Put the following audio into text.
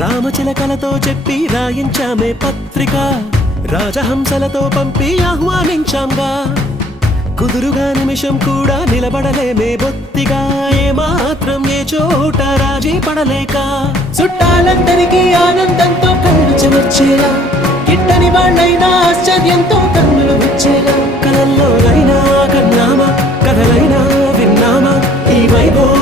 రామచిలకలతో చెప్పి రాయించామే పత్రిక, రాజహంసలతో పంపి ఆహ్వానించాంగా. కుదురుగా నిమిషం కూడా నిలబడలేమే బొత్తిగా, ఏమాత్రం ఏ చోట రాజీ పడలేక. చుట్టాలందరికీ ఆనందంతో కళ్ళు చెమర్చేలా, గిట్టని వాళ్ళైనా ఆశ్చర్యంతో కన్నులు వచ్చేలా. కలల్లోనైనా కన్నామా, కథలైనా విన్నామా, ఈ వైభవం